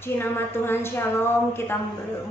Puji nama Tuhan, Shalom. Kita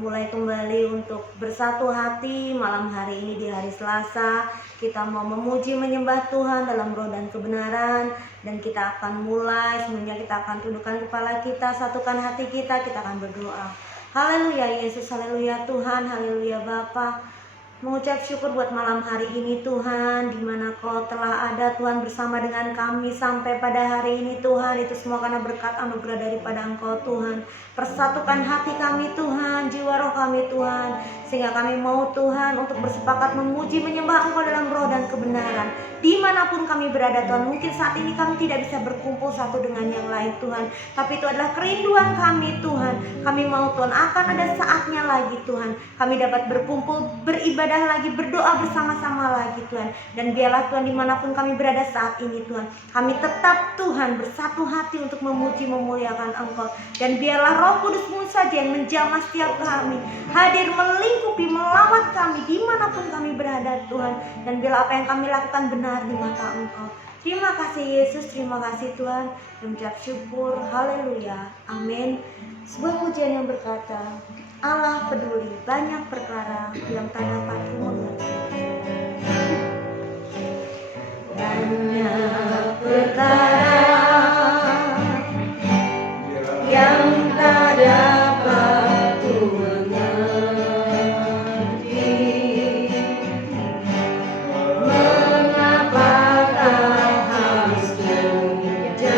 mulai kembali untuk bersatu hati malam hari ini di hari Selasa. Kita mau memuji menyembah Tuhan dalam roh dan kebenaran. Dan kita akan mulai, sebenarnya kita akan tundukkan kepala kita, satukan hati kita akan berdoa. Haleluya Yesus, haleluya Tuhan, haleluya Bapa. Mengucap syukur buat malam hari ini Tuhan, dimana Kau telah ada Tuhan bersama dengan kami sampai pada hari ini Tuhan. Itu semua karena berkat anugerah daripada Engkau Tuhan. Persatukan hati kami Tuhan, jiwa roh kami Tuhan, sehingga kami mau Tuhan untuk bersepakat memuji menyembah Engkau dalam roh dan kebenaran. Dimanapun kami berada Tuhan, mungkin saat ini kami tidak bisa berkumpul satu dengan yang lain Tuhan, tapi itu adalah kerinduan kami Tuhan. Kami mau Tuhan akan ada saatnya lagi Tuhan, kami dapat berkumpul, beribadah lagi, berdoa bersama-sama lagi Tuhan. Dan biarlah Tuhan dimanapun kami berada saat ini Tuhan, kami tetap Tuhan bersatu hati untuk memuji memuliakan Engkau. Dan biarlah Roh Kudus-Mu saja yang menjamah setiap kami, hadir melingkupi melawat kami dimanapun kami berada Tuhan. Dan biarlah apa yang kami lakukan benar di mata Engkau. Terima kasih Yesus, terima kasih Tuhan. Mengucap syukur, haleluya, amin. Sebuah pujian yang berkata, Allah peduli banyak perkara yang tak dapat kumengerti. Banyak perkara yang tak dapat kumengerti. Mengapakah harus terjadi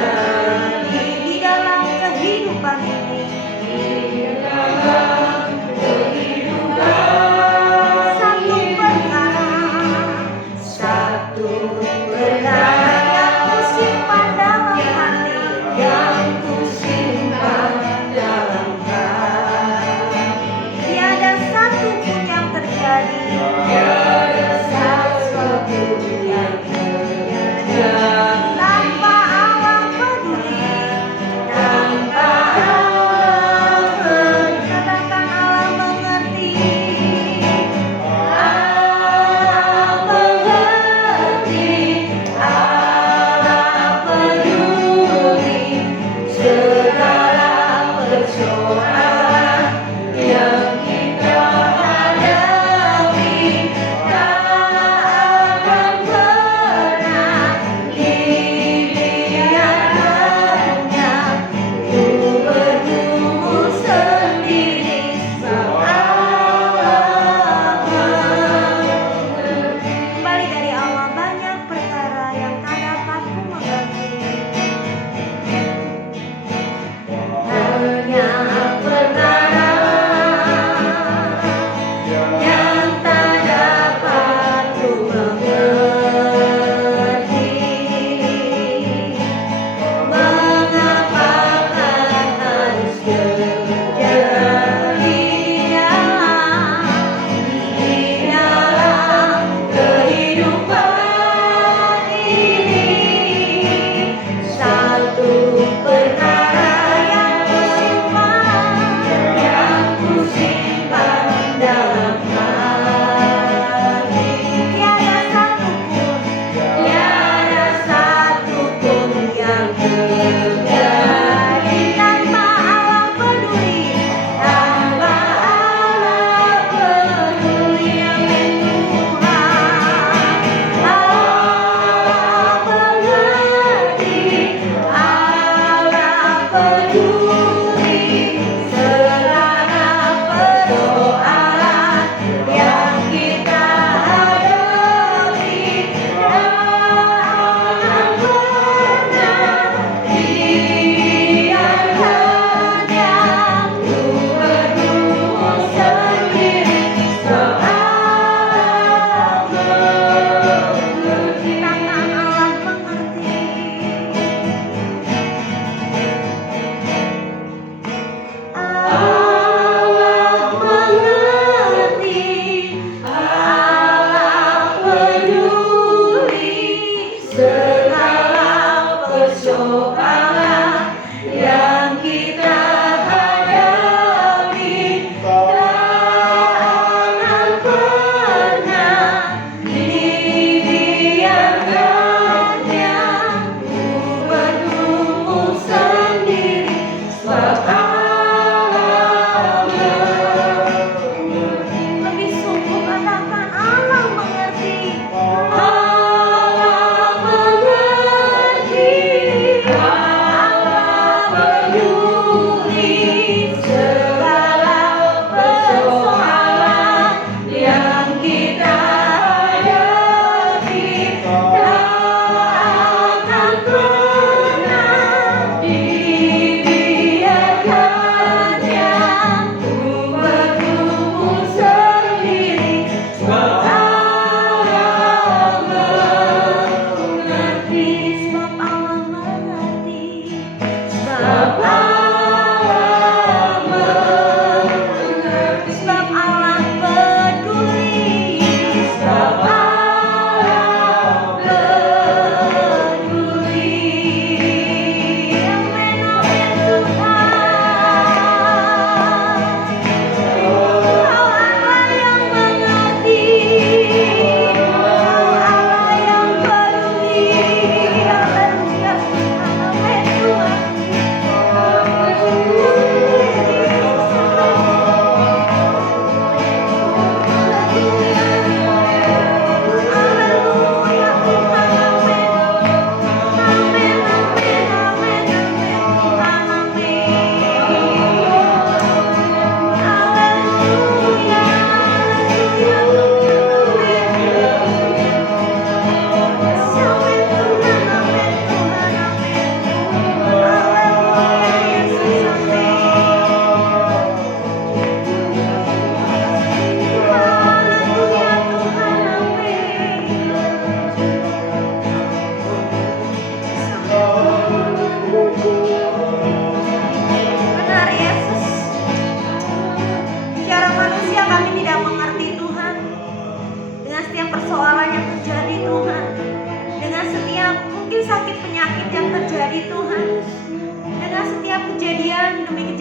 di dalam kehidupan ini? Satu perkara yang kusimpan dalam hati, tiada satu pun yang terjadi, tanpa Allah peduli, tanpa Allah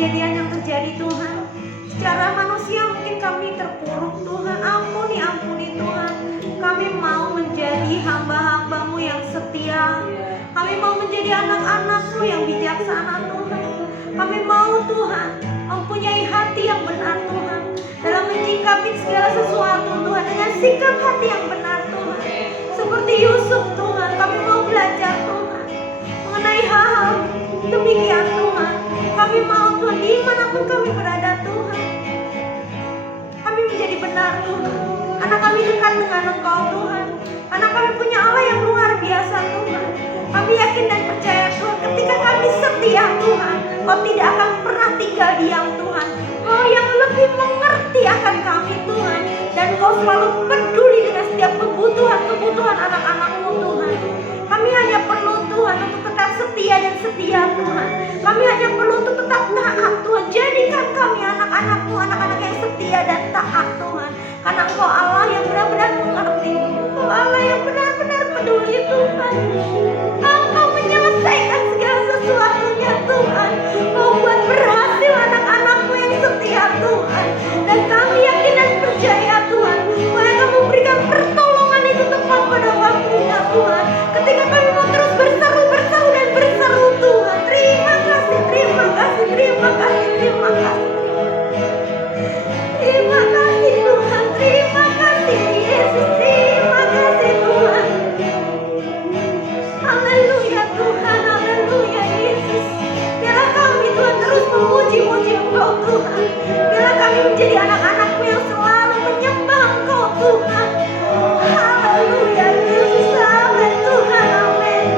kejadian yang terjadi Tuhan. Secara manusia mungkin kami terpuruk Tuhan. Ampuni Tuhan. Kami mau menjadi hamba-hamba-Mu yang setia. Kami mau menjadi anak-anak-Mu yang bijaksana Tuhan. Kami mau Tuhan mempunyai hati yang benar Tuhan, dalam menyikapi segala sesuatu Tuhan dengan sikap hati yang benar Tuhan. Seperti Yusuf Tuhan, kami mau belajar Tuhan mengenai hal-hal demikian Tuhan. Kami mau Tuhan dimanapun kami berada Tuhan, kami menjadi benar Tuhan. Anak kami dekat dengan Engkau Tuhan. Anak kami punya Allah yang luar biasa Tuhan. Kami yakin dan percaya Tuhan, ketika kami setia Tuhan, Kau tidak akan pernah tinggal diam Tuhan. Kau yang lebih mengerti akan kami Tuhan, dan Kau selalu peduli dengan setiap kebutuhan anak-anak-Mu Tuhan. Kami hanya perlu Tuhan untuk tetap setia dan setia Tuhan. Kami hanya perlu untuk tetap taat Tuhan. Jadikan kami anak-anak-Mu, anak-anak yang setia dan taat Tuhan. Karena Engkau Allah yang benar-benar mengerti. Engkau Allah yang benar-benar peduli Tuhan. Engkau menyelesaikan segala sesuatunya Tuhan. Kau buat berhasil anak-anak-Mu yang setia Tuhan. Dan kami yakin dan percaya Tuhan, Kau akan memberikan pertolongan itu tepat pada waktunya Tuhan. Ketika kami mau terus berseru dan berseru Tuhan. Terima kasih, terima kasih, terima kasih, terima kasih. Terima kasih Tuhan, terima kasih Yesus, terima kasih Tuhan. Haleluya Tuhan, haleluya Yesus. Biarlah kami Tuhan terus memuji-muji Engkau Tuhan. Biarlah kami menjadi anak-anak-Mu yang selalu menyembah Engkau Tuhan. Haleluya Yesus, amin Tuhan, amin.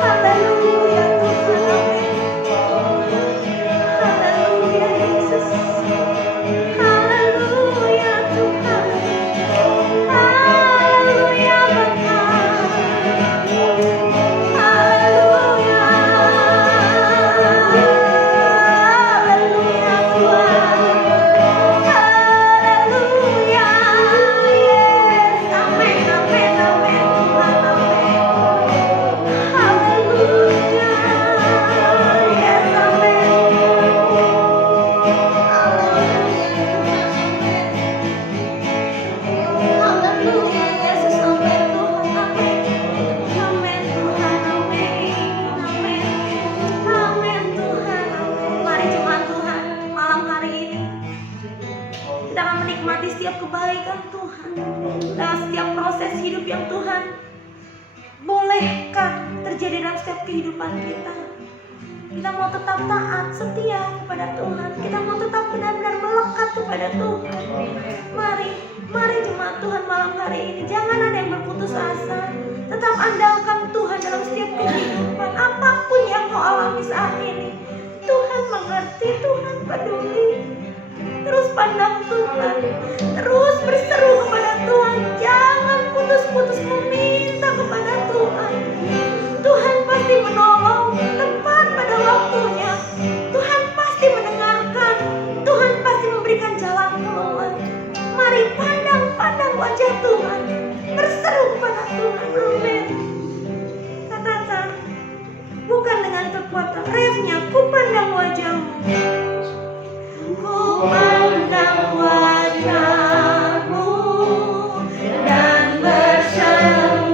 Haleluya Tuhan, amin. Haleluya Yesus. Haleluya Tuhan. Haleluya Bapa. Haleluya. Haleluya Tuhan. Haleluya. Yes. Amin, amin, amin Tuhan, amin. Haleluya. Yes, amin. Haleluya Yesus, amin Tuhan, amin. Amin Tuhan, amin. Amin. Amin Tuhan, amin. Mari jemaat Tuhan, malam hari ini kita akan menikmati setiap kebaikan Tuhan dalam setiap proses hidup yang Tuhan bolehkan terjadi dalam setiap kehidupan kita. Kita mau tetap taat, setia kepada Tuhan. Kita mau tetap benar-benar melekat kepada Tuhan. Mari jemaat Tuhan malam hari ini, jangan ada yang berputus asa. Tetap andalkan Tuhan dalam setiap kehidupan. Apapun yang kau alami saat ini, Tuhan mengerti, Tuhan peduli. Terus pandang Tuhan, terus berseru kepada Tuhan. Jangan putus-putus meminta kepada Tuhan. Tuhan pasti menolong tepat pada waktunya. Tuhan pasti mendengarkan. Tuhan pasti memberikan jalan keluar. Mari pandang wajah Tuhan, berseru kepada Tuhan. Amin. Katakan, bukan dengan kekuatan. Refnya, ku pandang wajah-Mu. Ku pandang wajah-Mu dan berseru.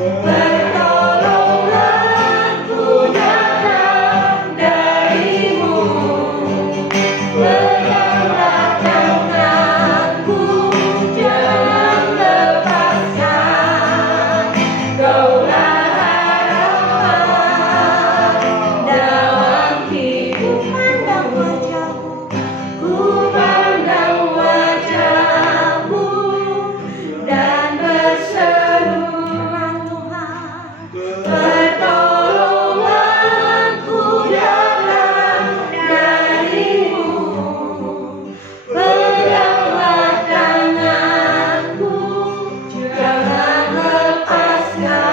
Pertolonganku datang darimu, peganglah tanganku, jangan lepaskan. Kaulah harapan dalam hidup. Pandang wajahmu, ku pandang wajahmu dan berseru, Tuhan, pertolonganku datang darimu, peganglah tanganku, jangan lepaskan.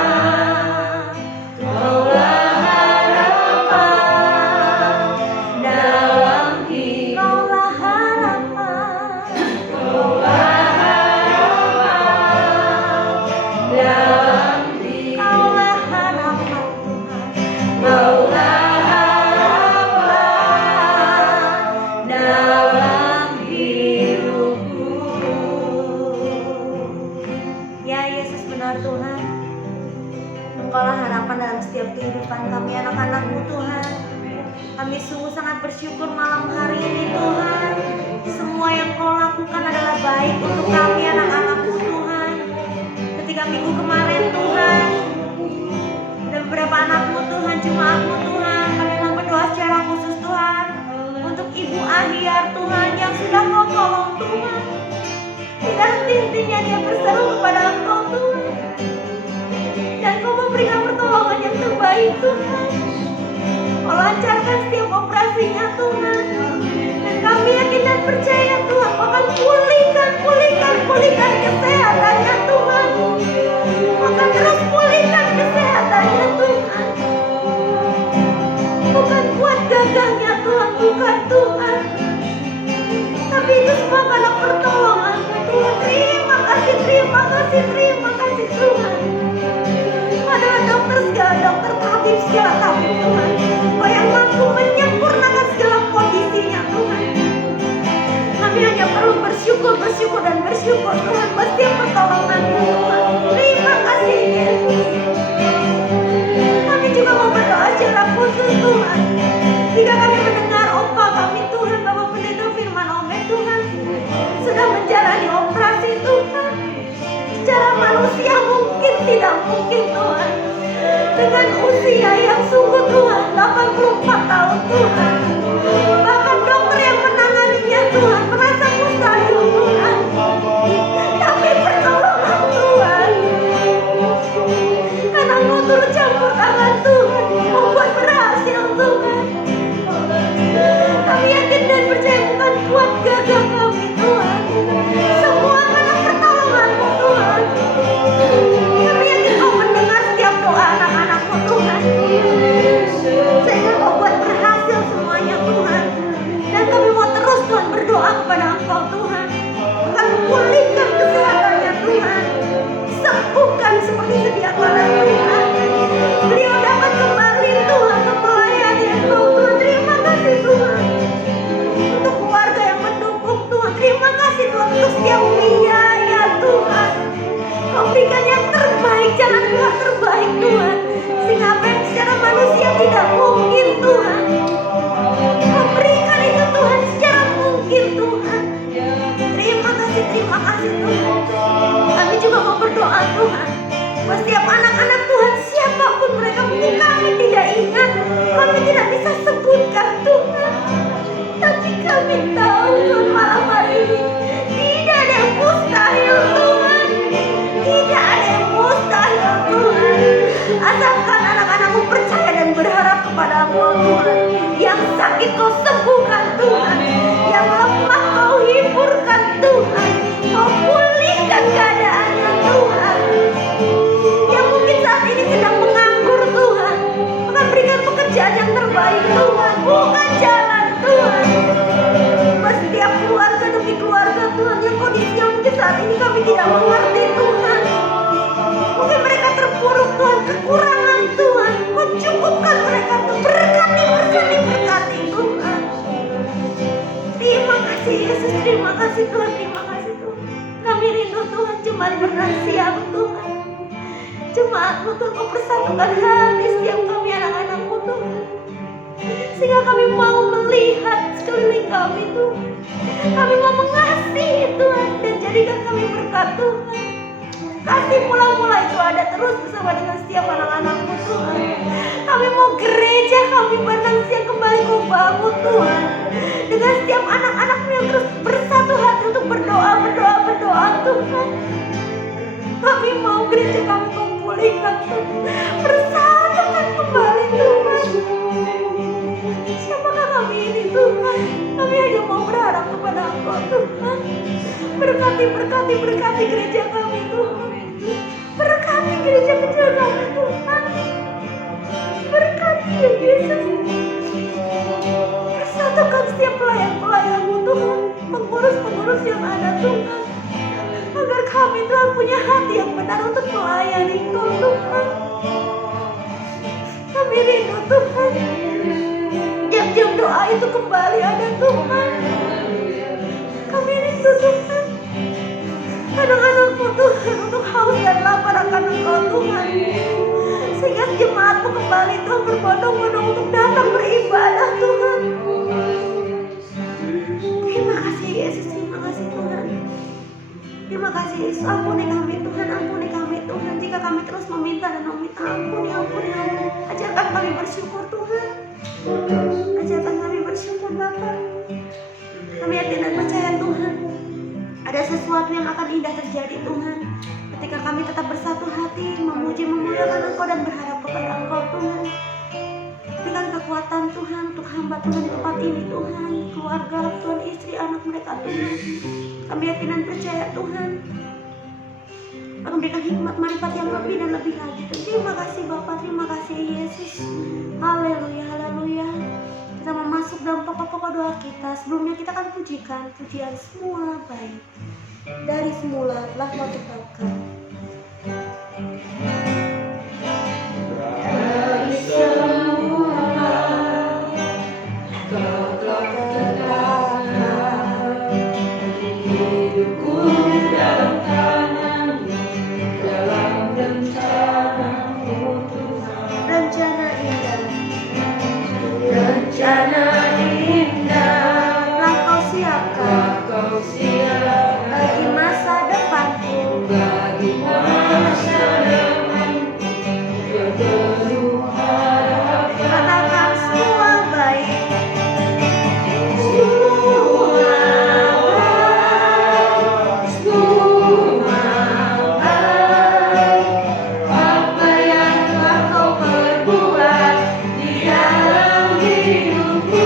Kaulah harapan dalam hidup. Kaulah harapan, kaulah harapan dalam hidup. Kaulah harapan, Tuhan. Kaulah harapan dalam hidupku. Ya Yesus, benar Tuhan, Engkaulah harapan dalam setiap kehidupan kami anak-anak-Mu Tuhan. Kami sungguh sangat bersyukur malam hari ini Tuhan. Semua yang Kau lakukan adalah baik untuk kami anak-anak-Mu Tuhan. Ketika minggu kemarin Tuhan, ada beberapa anak-Mu Tuhan, jemaat-Mu Tuhan, kami mau berdoa secara khusus Tuhan untuk Ibu Ahyar Tuhan yang sudah Kau tolong Tuhan. Tidak henti-hentinya dia berseru kepada Engkau Tuhan, dan Kau memberikan pertolongan yang terbaik Tuhan. Kau lancarkan setiap operasinya Tuhan, dan kami yakin dan percaya Tuhan Kau akan pulihkan kesehatannya Tuhan. Kau akan terus pulihkan kesehatannya Tuhan. Bukan kuat gagahnya Tuhan, bukan Tuhan, tapi itu semua karena pertolongan-Mu Tuhan. Terima kasih Tuhan. Adalah dokter segala dokter, tabib segala tabib Tuhan, Kau yang mampu menyempurnakan segala kondisinya Tuhan. Kami hanya perlu bersyukur Tuhan buat setiap pertolongan-Mu Tuhan. Terima kasih Yesus. Kami juga mau berdoa secara khusus Tuhan. Jika kami mendengar opa kami Tuhan, Bapak Pendeta Firman Ome Tuhan, sudah menjalani operasi Tuhan. Secara manusia mungkin tidak mungkin Tuhan, dengan usia yang sungguh Tuhan 84 tahun Tuhan. Bahkan dokter yang menanganinya Tuhan merasa mustahil Tuhan. Tapi pertolongan Tuhan, karena Engkau turut campur tangan Tuhan, membuat berhasil Tuhan. Kami yakin dan percaya bukan kuat gagah kami Tuhan, semua karena pertolongan-Mu Tuhan. Kami yakin Kau mendengar setiap doa anak-anak-Mu Tuhan, sehingga Kau buat berhasil semuanya Tuhan. Dan kami mau terus Tuhan berdoa kepada Engkau Tuhan, akan pulihkan kesehatannya Tuhan, sembuhkan seperti sedia kala Tuhan. Beliau dapat kembali Tuhan ke melayani Engkau Tuhan. Terima kasih Tuhan untuk keluarga yang mendukung Tuhan. Terima kasih Tuhan untuk setiap biaya Tuhan. Kau berikan yang terbaik, jalan keluar terbaik Tuhan, sehingga apa yang secara manusia tidak mungkin Tuhan, Kau berikan itu Tuhan secara mungkin Tuhan. Terima kasih Tuhan. Kami juga mau berdoa Tuhan buat setiap anak-anak Tuhan, siapapun mereka, mungkin kami tidak ingat, kami tidak bisa sebutkan Tuhan, tapi kami tahu Tuhan malam hari ini tidak ada yang mustahil Tuhan. Tidak ada yang mustahil Tuhan, asalkan anak-anak-Mu percaya dan berharap kepada Engkau Tuhan. Yang sakit Kau sembuhkan Tuhan, yang lemah Kau hiburkan Tuhan, Kau pulihkan keadaannya Tuhan. Yang mungkin saat ini sedang menganggur Tuhan, akan berikan pekerjaan yang terbaik Tuhan, bukan jalan Tuhan. Buat setiap keluarga demi keluarga Tuhan, yang kondisinya mungkin saat ini kami tidak mengerti Tuhan, mungkin mereka terpuruk Tuhan, kekurangan Tuhan, Kau cukupkan mereka Tuhan. Berkati Tuhan. Terima kasih Yesus, terima kasih Tuhan. Kami rindu Tuhan, cuma pernah siap Tuhan, cuma jemaat-Mu Tuhan, Kau persatukan hati setiap kami anak-anak-Mu Tuhan, sehingga kami mau melihat sekeliling kami Tuhan. Kami mau mengasihi Tuhan, dan jadikan kami berkat Tuhan. Kasih mula-mula itu ada terus bersama dengan setiap anak-anak-Mu Tuhan. Kami mau gereja kami pandang siang kembali Kau bangun Tuhan, dengan setiap anak-anak-Mu yang terus bersatu hati untuk berdoa Tuhan. Kami mau gereja kami Kau pulihkan Tuhan, bersatukan kembali Tuhan. Siapakah kami ini Tuhan? Kami hanya mau berharap kepada Engkau Tuhan. Berkati gereja kami Tuhan. Berkati gereja kecil kami Tuhan. Berkati ya Yesus. Persatukan setiap pelayan-pelayan-Mu Tuhan, pengurus-pengurus yang ada Tuhan, agar kami Tuhan punya hati yang benar untuk melayani Engkau Tuhan. Kami rindu Tuhan, jam-jam doa itu kembali ada Tuhan. Kami rindu Tuhan, anak-anak-Mu Tuhan, untuk haus dan lapar akan Engkau Tuhan, sehingga jemaat-Mu kembali Tuhan berbondong-bondong untuk datang beribadah Tuhan. Terima kasih Yesus, terima kasih Tuhan. Terima kasih Yesus, ampuni kami Tuhan, ampuni kami Tuhan. Jika kami terus meminta dan meminta, ampuni. Ajarkan kami bersyukur Tuhan. Ajarkan kami bersyukur Bapa. Kami yakin dan percaya Tuhan, ada sesuatu yang akan indah terjadi Tuhan, ketika kami tetap bersatu hati memuji memuliakan Engkau dan berharap kepada Engkau Tuhan. Berikan kekuatan Tuhan untuk hamba Tuhan di tempat ini Tuhan, keluarga Tuhan, istri, anak mereka Tuhan. Kami yakin dan percaya Tuhan akan memberikan hikmat marifat yang lebih dan lebih lagi. Terima kasih Bapa, terima kasih Yesus. Haleluya, haleluya. Kita mau masuk dalam pokok-pokok doa kita. Sebelumnya kita akan pujikan pujian semula baik, dari semula telah Kau tetapkan. Dari semula Kau tetapkan hidupku dalam tangan-Mu, dalam rencana-Mu Tuhan. Rencana indah telah Kau siapkan bagi masa depanku, katakan semua baik, apa yang telah Kau perbuat di dalam hidupku.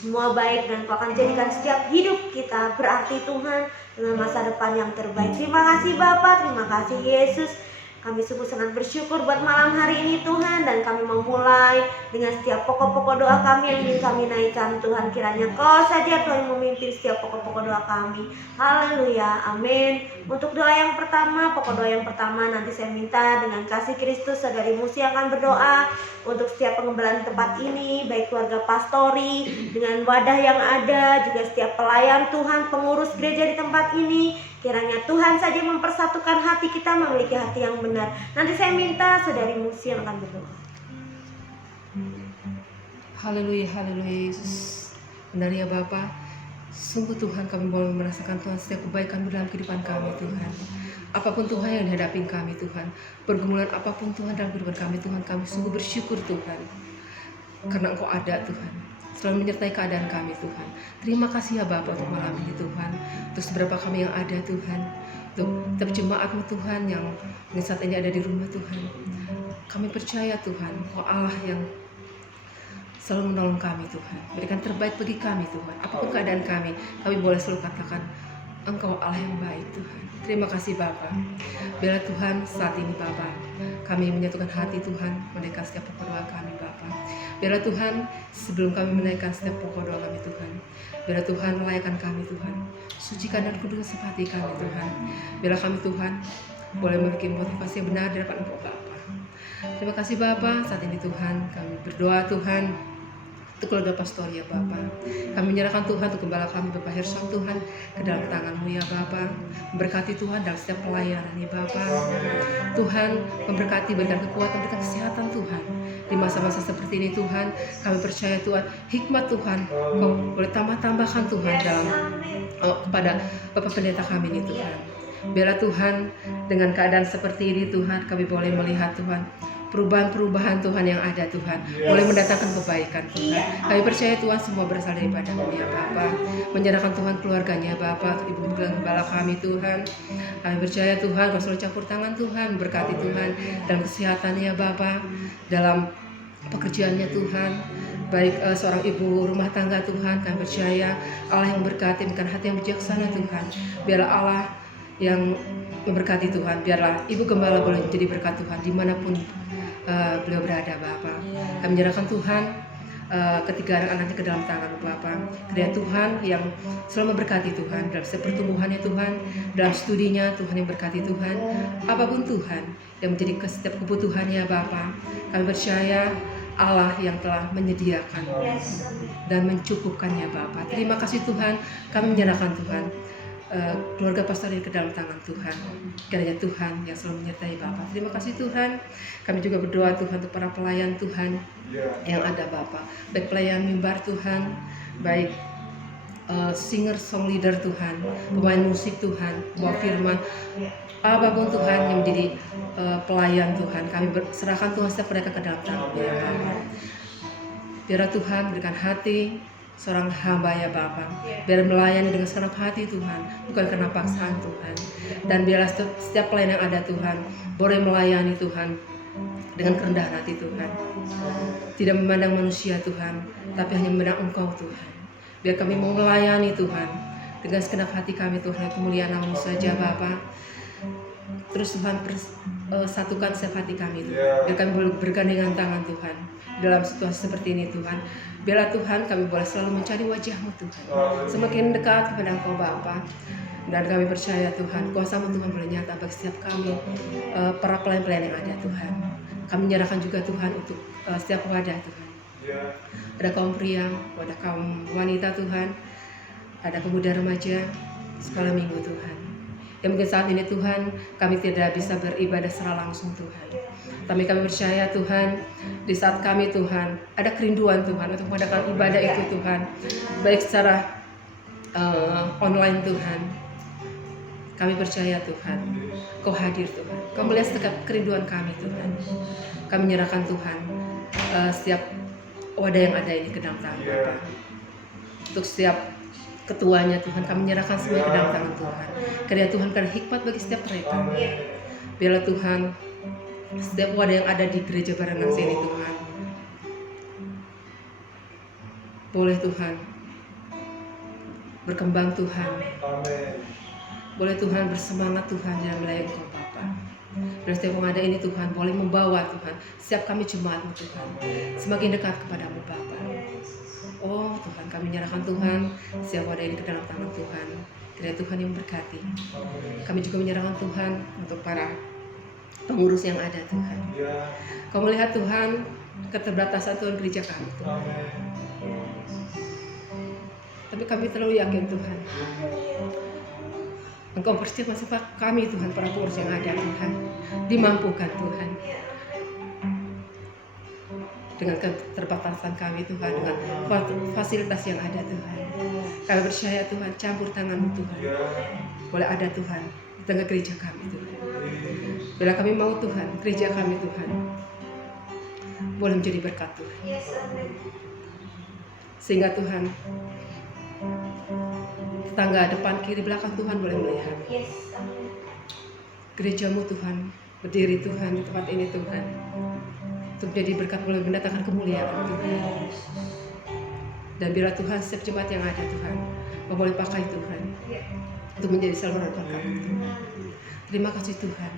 Semua baik dan Kau akan jadikan setiap hidup kita berarti Tuhan, dengan masa depan yang terbaik. Terima kasih Bapa, terima kasih Yesus. Kami sungguh sangat bersyukur buat malam hari ini Tuhan, dan kami memulai dengan setiap pokok-pokok doa kami yang ingin kami naikkan Tuhan. Kiranya Kau saja Tuhan yang memimpin setiap pokok-pokok doa kami. Haleluya, amin. Untuk doa yang pertama, pokok doa yang pertama, nanti saya minta dengan kasih Kristus Saudari Musi akan berdoa untuk setiap pengembalaan tempat ini, baik keluarga pastori dengan wadah yang ada, juga setiap pelayan Tuhan, pengurus gereja di tempat ini. Kiranya Tuhan saja mempersatukan hati kita memiliki hati yang benar. Nanti saya minta Saudari Musi yang akan berdoa. Haleluya, haleluya Yesus. Benar ya Bapa, sungguh Tuhan kami mau merasakan Tuhan setiap kebaikan dalam kehidupan kami Tuhan. Apapun Tuhan yang dihadapi kami Tuhan, pergumulan apapun Tuhan dalam kehidupan kami Tuhan, kami sungguh bersyukur Tuhan, karena Engkau ada Tuhan, selalu menyertai keadaan kami Tuhan. Terima kasih ya Bapa untuk malam ini Tuhan, untuk seberapa kami yang ada Tuhan, untuk setiap jemaat-Mu Tuhan yang saat ini ada di rumah Tuhan. Kami percaya Tuhan, Engkau Allah yang selalu menolong kami Tuhan, berikan terbaik bagi kami Tuhan. Apapun keadaan kami boleh selalu katakan Engkau Allah yang baik Tuhan. Terima kasih Bapa. Biarlah Tuhan saat ini Bapa, kami menyatukan hati Tuhan, menaikkan setiap pokok doa kami Bapa. Biarlah Tuhan, sebelum kami menaikkan setiap pokok doa kami Tuhan, biarlah Tuhan melayakkan kami Tuhan, sucikan dan kudus hati kami Tuhan. Biarlah kami Tuhan boleh memiliki motivasi yang benar di hadapan Engkau Bapa. Terima kasih Bapa, saat ini Tuhan kami berdoa Tuhan untuk keluarga Pastoria Bapa. Kami menyerahkan Tuhan untuk gembala kami Bapak Herson Tuhan ke dalam tangan-Mu ya Bapa. Memberkati Tuhan dalam setiap pelayanan ya Bapa. Tuhan memberkati, berikan kekuatan, berikan kesehatan Tuhan. Di masa-masa seperti ini Tuhan, kami percaya Tuhan, hikmat Tuhan Kau boleh tambah-tambahkan Tuhan dalam kepada Bapak Pendeta kami ini Tuhan. Biarlah Tuhan, dengan keadaan seperti ini Tuhan, kami boleh melihat Tuhan perubahan-perubahan Tuhan yang ada Tuhan, boleh mendatangkan kebaikan Tuhan. Kami percaya Tuhan semua berasal daripada-Mu ya Bapa. Menyerahkan Tuhan keluarganya Bapa, Ibu Gembala kami Tuhan. Kami percaya Tuhan Kau selalu campur tangan Tuhan, berkati Tuhan dalam kesehatannya Bapa, dalam pekerjaannya Tuhan, baik seorang ibu rumah tangga Tuhan. Kami percaya Allah yang berkati, dengan hati yang bijaksana Tuhan. Biarlah Allah yang memberkati Tuhan, biarlah Ibu Gembala boleh menjadi berkat Tuhan dimanapun beliau berada Bapa. Kami menyerahkan Tuhan ketiga anak-anaknya ke dalam tangan Bapa. Kiranya Tuhan yang selalu memberkati Tuhan dalam setiap pertumbuhannya Tuhan, dalam studinya Tuhan yang berkati Tuhan, apapun Tuhan yang menjadi setiap kebutuhannya Bapa. Kami percaya Allah yang telah menyediakan dan mencukupkannya Bapa. Terima kasih Tuhan, kami menyerahkan Tuhan keluarga Pastoria ke dalam tangan Tuhan. Kiranya Tuhan yang selalu menyertai Bapa. Terima kasih Tuhan. Kami juga berdoa Tuhan untuk para pelayan Tuhan yang ada Bapa, baik pelayan mimbar Tuhan, baik singer song leader Tuhan, pemain musik Tuhan, bawa firman, apapun Tuhan yang menjadi pelayan Tuhan. Kami serahkan Tuhan setiap mereka ke dalam tangan ya Bapa. Biarlah Tuhan berikan hati seorang hamba ya Bapa, biar melayani dengan segenap hati Tuhan, bukan karena paksaan Tuhan. Dan biarlah setiap pelayan yang ada Tuhan boleh melayani Tuhan dengan kerendahan hati Tuhan, tidak memandang manusia Tuhan, tapi hanya memandang Engkau Tuhan. Biar kami mau melayani Tuhan dengan segenap hati kami Tuhan, kemuliaan nama-Mu saja Bapa. Terus Tuhan satukan setiap hati kami Tuhan, biar kami boleh bergandengan tangan Tuhan dalam situasi seperti ini Tuhan. Biarlah Tuhan kami boleh selalu mencari wajah-Mu Tuhan, semakin dekat kepada Engkau Bapa. Dan kami percaya Tuhan, kuasa-Mu Tuhan boleh nyata bagi setiap kami, para pelayan-pelayan yang ada Tuhan. Kami menyerahkan juga Tuhan untuk setiap wadah Tuhan. Ada kaum pria, ada kaum wanita Tuhan, ada pemuda remaja, sekolah minggu Tuhan. Yang mungkin saat ini Tuhan kami tidak bisa beribadah secara langsung Tuhan, tapi kami percaya Tuhan, di saat kami Tuhan ada kerinduan Tuhan untuk mengadakan ibadah itu Tuhan, baik secara online Tuhan. Kami percaya Tuhan Kau hadir Tuhan, Kau melihat setiap kerinduan kami Tuhan. Kami menyerahkan Tuhan setiap wadah yang ada ini ke dalam tangan Bapa. Untuk setiap ketuanya Tuhan, kami menyerahkan semua ke dalam tangan Tuhan. Kiranya Tuhan karena hikmat bagi setiap mereka. Biarlah Tuhan setiap wadah yang ada di gereja barengan sini Tuhan, boleh Tuhan berkembang Tuhan. Boleh Tuhan bersemangat Tuhan dalam melayani Engkau Bapa. Dan setiap yang ada ini Tuhan boleh membawa Tuhan setiap kami jemaat-Mu Tuhan semakin dekat kepadamu Bapa. Oh Tuhan, kami menyerahkan Tuhan setiap wadah ini ke dalam tangan Tuhan. Kiranya Tuhan yang berkati. Kami juga menyerahkan Tuhan untuk para pengurus yang ada Tuhan. Kau melihat Tuhan keterbatasan Tuhan gereja kami Tuhan. Tapi kami terlalu yakin Tuhan, Engkau persiapkan sifat kami Tuhan, para pengurus yang ada Tuhan, dimampukan Tuhan. Dengan keterbatasan kami Tuhan, dengan fasilitas yang ada Tuhan, kami percaya Tuhan, campur tangan-Mu Tuhan boleh ada Tuhan di dengan gereja kami Tuhan. Bila kami mau Tuhan, gereja kami Tuhan boleh menjadi berkat Tuhan. Sehingga Tuhan, tetangga depan, kiri, belakang Tuhan boleh melihat gerejamu Tuhan, berdiri Tuhan di tempat ini Tuhan, untuk menjadi berkat, boleh mendatangkan kemuliaan Tuhan. Dan bila Tuhan setiap jemaat yang ada Tuhan, Kau boleh pakai Tuhan untuk menjadi saluran berkat Tuhan. Terima kasih Tuhan,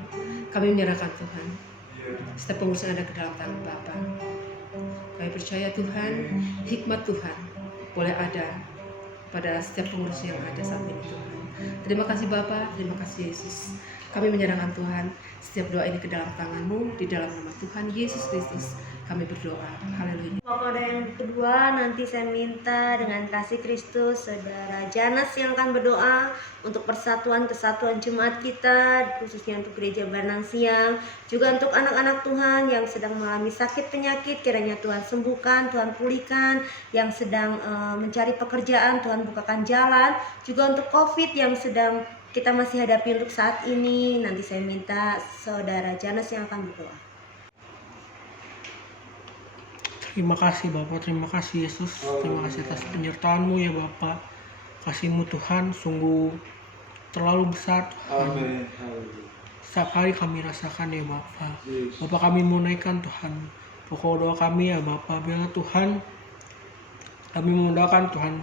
kami menyerahkan Tuhan setiap pengurus yang ada ke dalam tangan Bapa. Kami percaya Tuhan, hikmat Tuhan boleh ada pada setiap pengurus yang ada saat ini Tuhan. Terima kasih Bapa, terima kasih Yesus. Kami menyerahkan Tuhan setiap doa ini ke dalam tangan-Mu, di dalam nama Tuhan Yesus Kristus kami berdoa. Haleluya. Pada yang kedua, nanti saya minta dengan kasih Kristus Saudara Janas yang akan berdoa untuk persatuan kesatuan jemaat kita, khususnya untuk gereja Banang Siang, juga untuk anak-anak Tuhan yang sedang mengalami sakit penyakit, kiranya Tuhan sembuhkan, Tuhan pulihkan, yang sedang mencari pekerjaan, Tuhan bukakan jalan, juga untuk COVID yang sedang kita masih hadapi untuk saat ini. Nanti saya minta Saudara Janas yang akan berdoa. Terima kasih Bapak, terima kasih Yesus, terima kasih atas penyertaan-Mu ya Bapak. Kasih-Mu Tuhan sungguh terlalu besar Tuhan. Amin. Setiap hari kami rasakan ya Bapak. Bapak, kami mau naikkan Tuhan pokok doa kami ya Bapak. Biarlah Tuhan, kami mendoakan Tuhan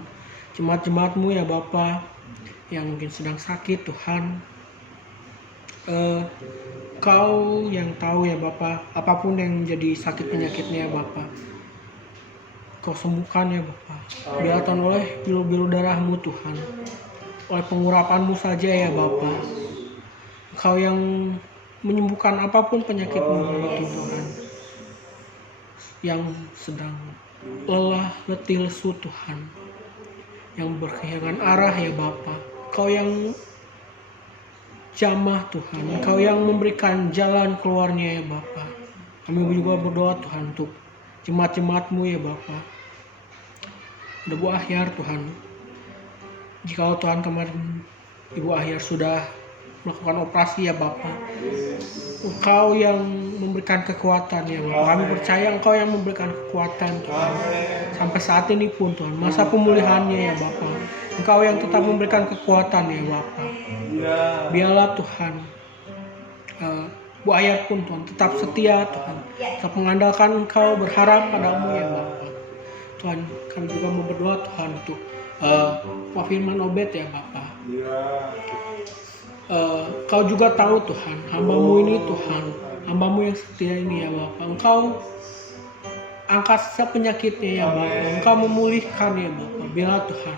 jemaat-jemaat-Mu ya Bapak yang mungkin sedang sakit Tuhan. Kau yang tahu ya Bapak, apapun yang jadi sakit penyakitnya ya Bapak, Kau sembuhkan ya Bapak. Biarlah Tuhan, oleh biru-biru darah-Mu Tuhan, oleh pengurapan-Mu saja ya Bapak, Kau yang menyembuhkan apapun penyakitmu itu Tuhan, yang sedang lelah, letih, lesu Tuhan, yang berkehilangan arah ya Bapak, Kau yang jamah Tuhan, Kau yang memberikan jalan keluarnya ya Bapa. Kami juga berdoa Tuhan untuk jemaat-jemaat-Mu ya Bapa. Ada Bu Ahyar Tuhan, jika Tuhan kemarin Ibu Ahyar sudah melakukan operasi ya Bapa, Engkau yang memberikan kekuatan ya Bapa. Kami percaya Engkau yang memberikan kekuatan Tuhan. Sampai saat ini pun Tuhan, masa pemulihannya ya Bapa, Engkau yang tetap memberikan kekuatan ya Bapa. Biarlah Tuhan, Bu Ayat pun Tuhan tetap setia Tuhan, tetap mengandalkan Engkau, berharap padamu ya Bapa. Tuhan, kami juga mau berdoa Tuhan untuk Pak Firman Obed ya Bapa. Kau juga tahu Tuhan, hamba-Mu ini Tuhan, hamba-Mu yang setia ini ya Bapa. Engkau angkat setiap penyakitnya ya Bapa, Engkau memulihkan ya Bapa. Biarlah Tuhan,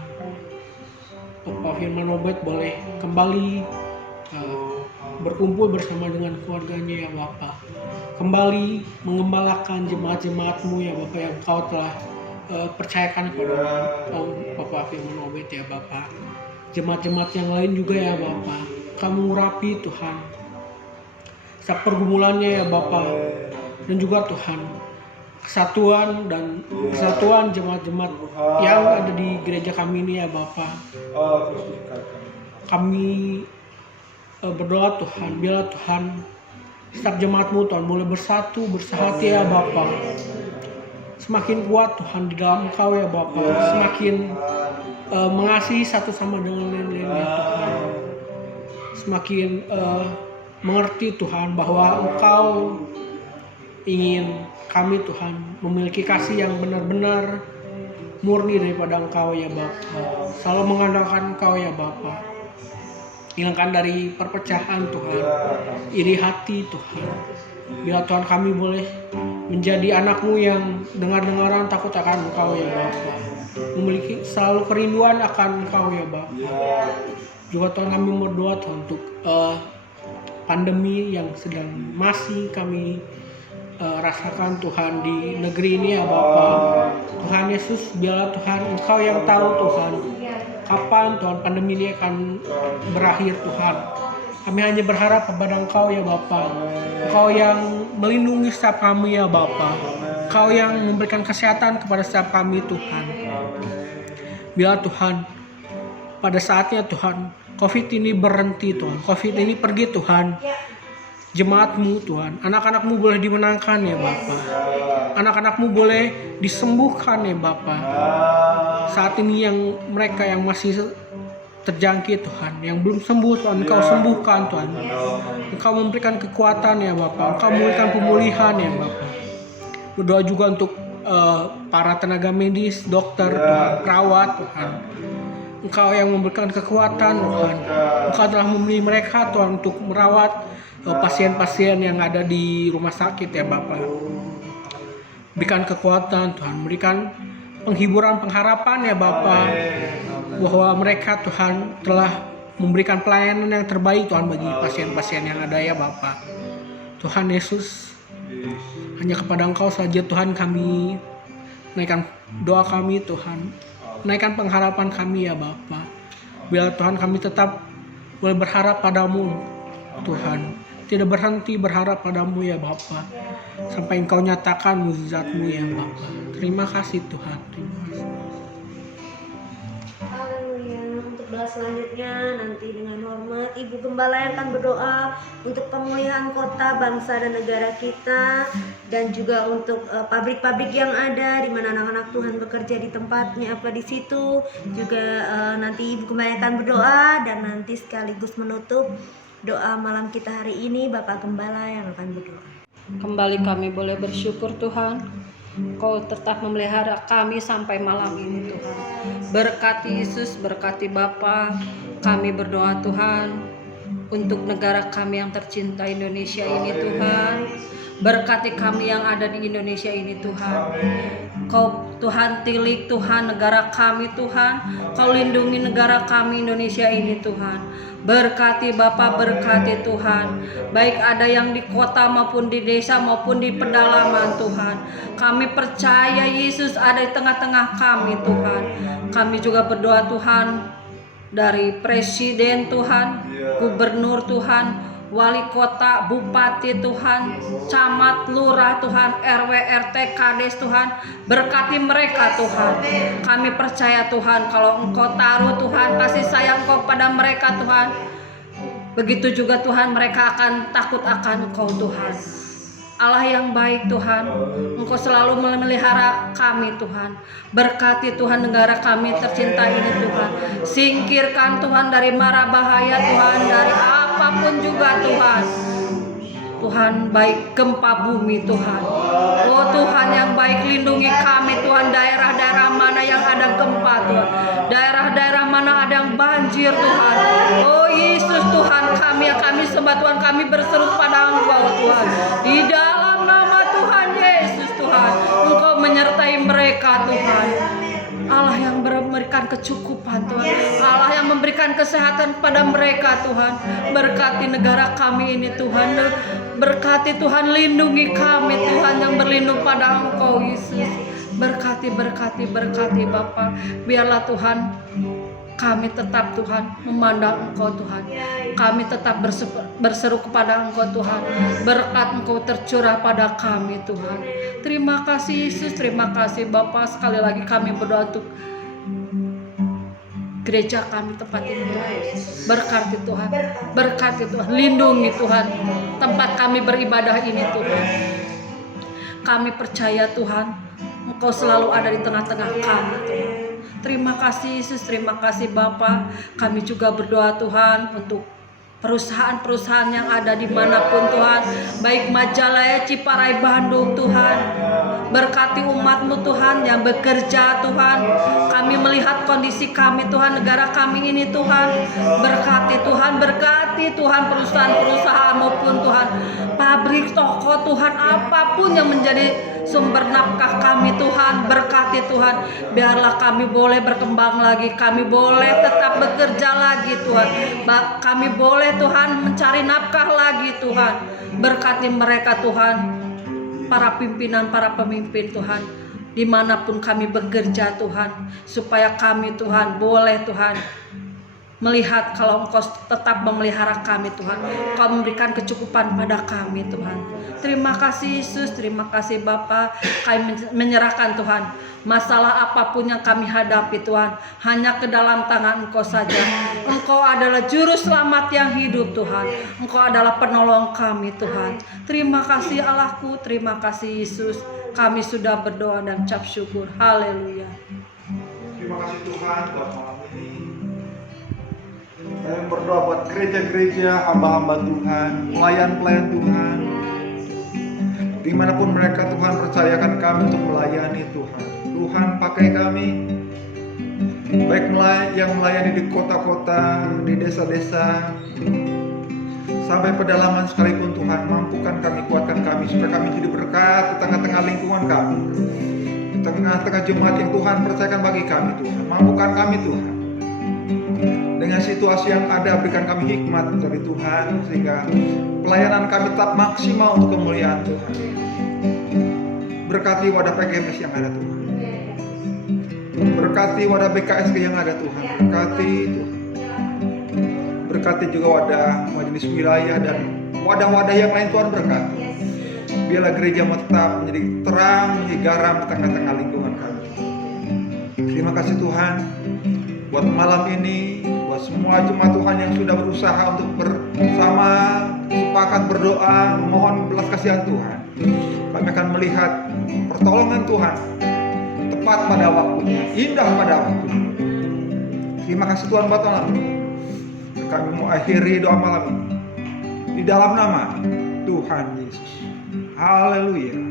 Pak Firman Obed boleh kembali berkumpul bersama dengan keluarganya ya Bapa, kembali mengembalakan jemaat-jemaat-Mu ya Bapa yang Kau telah percayakan kepada Bapak Firman Obed ya Bapa. Jemaat-jemaat yang lain juga ya Bapa, Kamu urapi Tuhan setiap pergumulannya ya Bapa, dan juga Tuhan kesatuan jemaat-jemaat yang ada di gereja kami ini ya Bapa. Kami berdoa Tuhan, biarlah Tuhan setiap jemaat-Mu Tuhan boleh bersatu, bersahati ya Bapa. Semakin kuat Tuhan di dalam Engkau ya Bapa, semakin mengasihi satu sama dengan lain-lain ya Tuhan. Semakin mengerti Tuhan bahwa Engkau ingin kami Tuhan memiliki kasih yang benar-benar murni daripada Engkau ya Bapa. Selalu mengandalkan Engkau ya Bapa. Hilangkan dari perpecahan Tuhan, iri hati Tuhan. Biar Tuhan kami boleh menjadi anak-Mu yang dengar-dengaran takut akan Engkau ya Bapa. Memiliki selalu kerinduan akan Engkau ya Bapa. Juga Tuhan kami berdoa Tuhan untuk pandemi yang sedang masih kami rasakan Tuhan di negeri ini ya Bapa. Tuhan Yesus, biarlah Tuhan Engkau yang tahu Tuhan kapan Tuhan pandemi ini akan berakhir Tuhan. Kami hanya berharap kepada Engkau ya Bapa. Engkau yang melindungi setiap kami ya Bapa. Engkau yang memberikan kesehatan kepada setiap kami Tuhan. Biarlah Tuhan pada saatnya Tuhan COVID ini berhenti Tuhan, COVID ini pergi Tuhan. Jemaat-Mu Tuhan, anak-anak-Mu boleh dimenangkan ya Bapa. Anak-anak-Mu boleh disembuhkan ya Bapa. Saat ini yang mereka yang masih terjangkit Tuhan, yang belum sembuh Tuhan, Engkau sembuhkan Tuhan. Engkau memberikan kekuatan ya Bapa, Engkau memberikan pemulihan ya Bapa. Berdoa juga untuk para tenaga medis, dokter, Tuhan, perawat Tuhan. Engkau yang memberikan kekuatan Tuhan. Engkau telah memberi mereka Tuhan untuk merawat pasien-pasien yang ada di rumah sakit ya Bapa. Berikan kekuatan Tuhan, berikan penghiburan, pengharapan ya Bapa, bahwa mereka Tuhan telah memberikan pelayanan yang terbaik Tuhan bagi pasien-pasien yang ada ya Bapa. Tuhan Yesus, hanya kepada Engkau saja Tuhan kami naikkan doa kami Tuhan, naikkan pengharapan kami ya Bapa. Biar Tuhan kami tetap boleh berharap padamu Tuhan, tidak berhenti berharap padamu ya Bapa, sampai Engkau nyatakan mukjizat-Mu ya Bapa. Terima kasih Tuhan, terima kasih. Haleluya. Untuk doa selanjutnya nanti dengan hormat Ibu Gembala yang akan berdoa untuk pemulihan kota, bangsa dan negara kita, dan juga untuk pabrik-pabrik yang ada di mana anak-anak Tuhan bekerja di tempatnya apa di situ. Juga nanti Ibu Gembala akan berdoa, dan nanti sekaligus menutup doa malam kita hari ini Bapak Gembala yang akan berdoa. Kembali kami boleh bersyukur Tuhan, Kau tetap memelihara kami sampai malam ini Tuhan. Berkati Yesus, berkati Bapa. Kami berdoa Tuhan untuk negara kami yang tercinta Indonesia ini Tuhan. Berkati kami yang ada di Indonesia ini Tuhan. Kau Tuhan tilik Tuhan negara kami Tuhan. Kau lindungi negara kami Indonesia ini Tuhan. Berkati Bapa, berkati Tuhan. Baik ada yang di kota maupun di desa maupun di pedalaman Tuhan. Kami percaya Yesus ada di tengah-tengah kami Tuhan. Kami juga berdoa Tuhan dari presiden Tuhan, gubernur Tuhan, wali kota, bupati Tuhan, camat, lurah Tuhan, RW, RT, kades Tuhan. Berkati mereka Tuhan. Kami percaya Tuhan kalau Engkau taruh Tuhan kasih sayang Engkau pada mereka Tuhan, begitu juga Tuhan mereka akan takut akan Engkau Tuhan. Allah yang baik Tuhan, Engkau selalu memelihara kami Tuhan. Berkati Tuhan negara kami tercinta ini Tuhan. Singkirkan Tuhan dari mara bahaya Tuhan, dari apapun juga Tuhan. Tuhan baik gempa bumi Tuhan. Oh Tuhan yang baik, lindungi kami Tuhan, daerah-daerah mana yang ada gempa Tuhan, daerah-daerah mana ada yang banjir Tuhan. Oh Yesus Tuhan, kami sembah Tuhan, kami berseru pada Engkau Tuhan. Di dalam nama Tuhan Yesus Tuhan, Engkau menyertai mereka Tuhan. Allah yang memberikan kecukupan Tuhan, Allah yang memberikan kesehatan pada mereka Tuhan. Berkati negara kami ini Tuhan, berkati Tuhan, lindungi kami Tuhan yang berlindung pada Engkau Yesus. Berkati Bapa. Biarlah Tuhan kami tetap Tuhan memandang Engkau Tuhan. Kami tetap berseru kepada Engkau Tuhan. Berkat Engkau tercurah pada kami Tuhan. Terima kasih Yesus, terima kasih Bapa. Sekali lagi kami berdoa untuk gereja kami tempat ini Tuhan. Berkati Tuhan, lindungi Tuhan tempat kami beribadah ini Tuhan. Kami percaya Tuhan, Engkau selalu ada di tengah-tengah kami Tuhan. Terima kasih Yesus, terima kasih Bapa. Kami juga berdoa Tuhan untuk perusahaan-perusahaan yang ada dimanapun Tuhan, baik Majalaya, Ciparai, Bandung Tuhan. Berkati umat-Mu Tuhan yang bekerja Tuhan. Kami melihat kondisi kami Tuhan, negara kami ini Tuhan. Berkati Tuhan perusahaan-perusahaan maupun Tuhan pabrik, toko Tuhan, apapun yang menjadi sumber nafkah kami Tuhan. Berkati Tuhan, biarlah kami boleh berkembang lagi, kami boleh tetap bekerja lagi Tuhan, kami boleh Tuhan mencari nafkah lagi Tuhan. Berkati mereka Tuhan, para pimpinan, para pemimpin Tuhan, dimanapun kami bekerja Tuhan, supaya kami Tuhan boleh Tuhan melihat kalau Engkau tetap memelihara kami Tuhan. Engkau memberikan kecukupan pada kami Tuhan. Terima kasih Yesus, terima kasih Bapa. Kami menyerahkan Tuhan masalah apapun yang kami hadapi Tuhan, hanya ke dalam tangan Engkau saja. Engkau adalah juru selamat yang hidup Tuhan. Engkau adalah penolong kami Tuhan. Terima kasih Allahku, terima kasih Yesus. Kami sudah berdoa dan ucap syukur. Haleluya. Terima kasih Tuhan buat malam ini. Kami berdoa buat gereja-gereja, hamba-hamba Tuhan, pelayan-pelayan Tuhan. Dimanapun mereka Tuhan percayakan kami untuk melayani Tuhan. Tuhan pakai kami, baik yang melayani di kota-kota, di desa-desa, sampai pedalaman sekalipun Tuhan. Mampukan kami, kuatkan kami, supaya kami jadi berkat di tengah-tengah lingkungan kami, di tengah-tengah jemaat yang Tuhan percayakan bagi kami Tuhan. Mampukan kami Tuhan. Dengan situasi yang ada, berikan kami hikmat dari Tuhan, sehingga pelayanan kami tetap maksimal untuk kemuliaan Tuhan. Berkati wadah PGMS yang ada Tuhan. Berkati wadah BKSG yang ada Tuhan. Berkati Tuhan. Berkati juga wadah majelis wilayah dan wadah-wadah yang lain Tuhan berkati. Biarlah gereja mau tetap menjadi terang, menjadi garam di tengah-tengah lingkungan kami. Terima kasih Tuhan buat malam ini, buat semua jemaat Tuhan yang sudah berusaha untuk bersama sepakat berdoa mohon belas kasihan Tuhan. Kami akan melihat pertolongan Tuhan tepat pada waktunya, indah pada waktunya. Terima kasih Tuhan buat malam ini. Kami mau akhiri doa malam ini di dalam nama Tuhan Yesus. Haleluya.